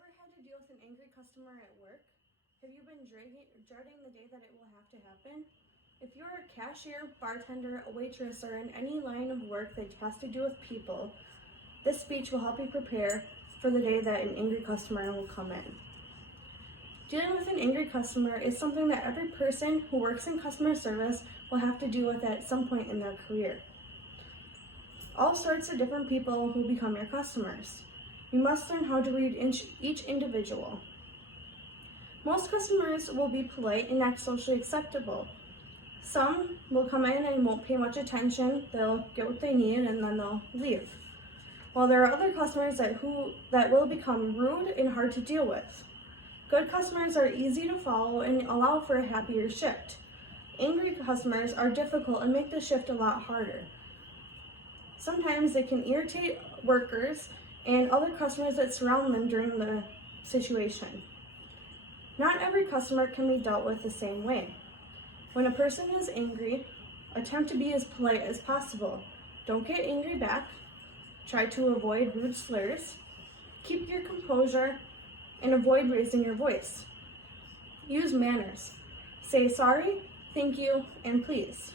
ever had to deal with an angry customer at work? Have you been dreading the day that it will have to happen? If you're a cashier, bartender, a waitress, or in any line of work that has to do with people, this speech will help you prepare for the day that an angry customer will come in. Dealing with an angry customer is something that every person who works in customer service will have to deal with at some point in their career. All sorts of different people will become your customers. You must learn how to read each individual. Most customers will be polite and act socially acceptable. Some will come in and won't pay much attention, they'll get what they need and then they'll leave. While there are other customers that will become rude and hard to deal with. Good customers are easy to follow and allow for a happier shift. Angry customers are difficult and make the shift a lot harder. Sometimes they can irritate workers and other customers that surround them during the situation. Not every customer can be dealt with the same way. When a person is angry, attempt to be as polite as possible. Don't get angry back. Try to avoid rude slurs. Keep your composure and avoid raising your voice. Use manners. Say sorry, thank you, and please.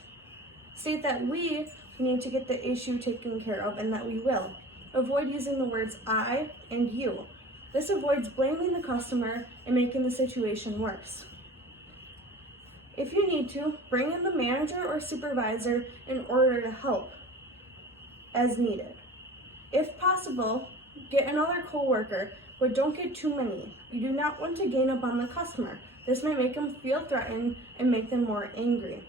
State that we need to get the issue taken care of and that we will. Avoid using the words I and you. This avoids blaming the customer and making the situation worse. If you need to, bring in the manager or supervisor in order to help as needed. If possible, get another coworker, but don't get too many. You do not want to gain up on the customer. This might make them feel threatened and make them more angry.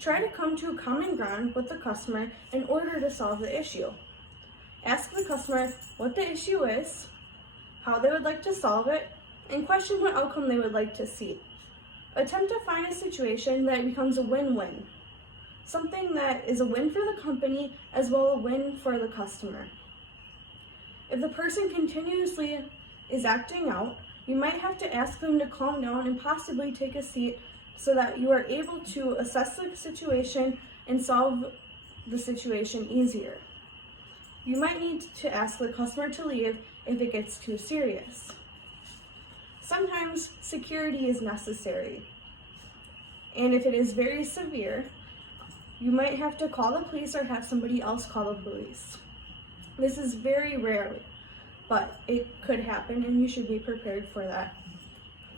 Try to come to a common ground with the customer in order to solve the issue. Ask the customer what the issue is, how they would like to solve it, and question what outcome they would like to see. Attempt to find a situation that becomes a win-win. Something that is a win for the company as well as a win for the customer. If the person continuously is acting out, you might have to ask them to calm down and possibly take a seat so that you are able to assess the situation and solve the situation easier. You might need to ask the customer to leave if it gets too serious. Sometimes security is necessary, and if it is very severe, you might have to call the police or have somebody else call the police. This is very rare, but it could happen and you should be prepared for that.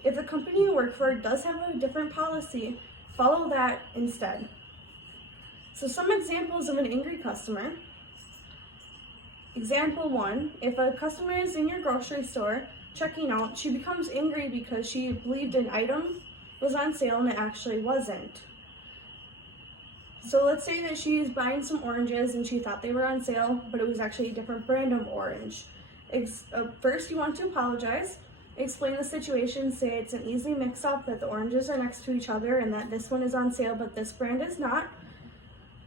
If the company you work for does have a different policy, follow that instead. So some examples of an angry customer. Example 1, if a customer is in your grocery store checking out, she becomes angry because she believed an item was on sale and it actually wasn't. So let's say that she's buying some oranges and she thought they were on sale, but it was actually a different brand of orange. First, you want to apologize, explain the situation, say it's an easy mix-up, that the oranges are next to each other and that this one is on sale, but this brand is not.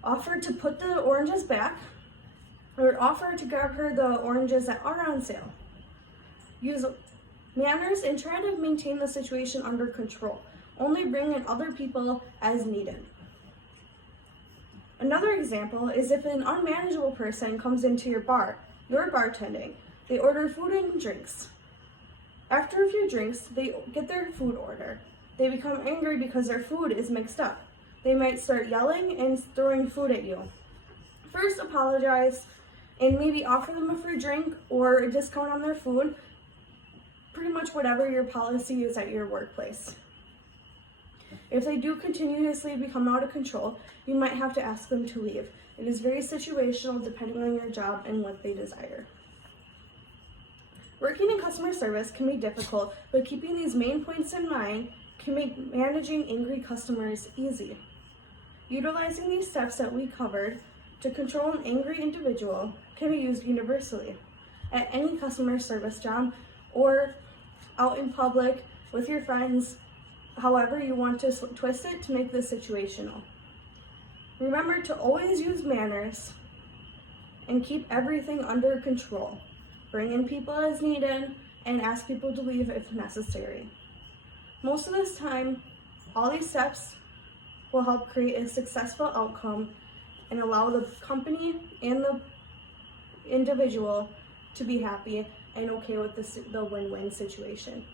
Offer to put the oranges back, or offer to grab her the oranges that are on sale. Use manners and try to maintain the situation under control. Only bring in other people as needed. Another example is if an unmanageable person comes into your bar, you're bartending, they order food and drinks. After a few drinks, they get their food order. They become angry because their food is mixed up. They might start yelling and throwing food at you. First, apologize and maybe offer them a free drink or a discount on their food, pretty much whatever your policy is at your workplace. If they do continuously become out of control, you might have to ask them to leave. It is very situational depending on your job and what they desire. Working in customer service can be difficult, but keeping these main points in mind can make managing angry customers easy. Utilizing these steps that we covered to control an angry individual can be used universally at any customer service job or out in public with your friends, however you want to twist it to make this situational. Remember to always use manners and keep everything under control. Bring in people as needed and ask people to leave if necessary. Most of this time, all these steps will help create a successful outcome and allow the company and the individual to be happy and okay with the win-win situation.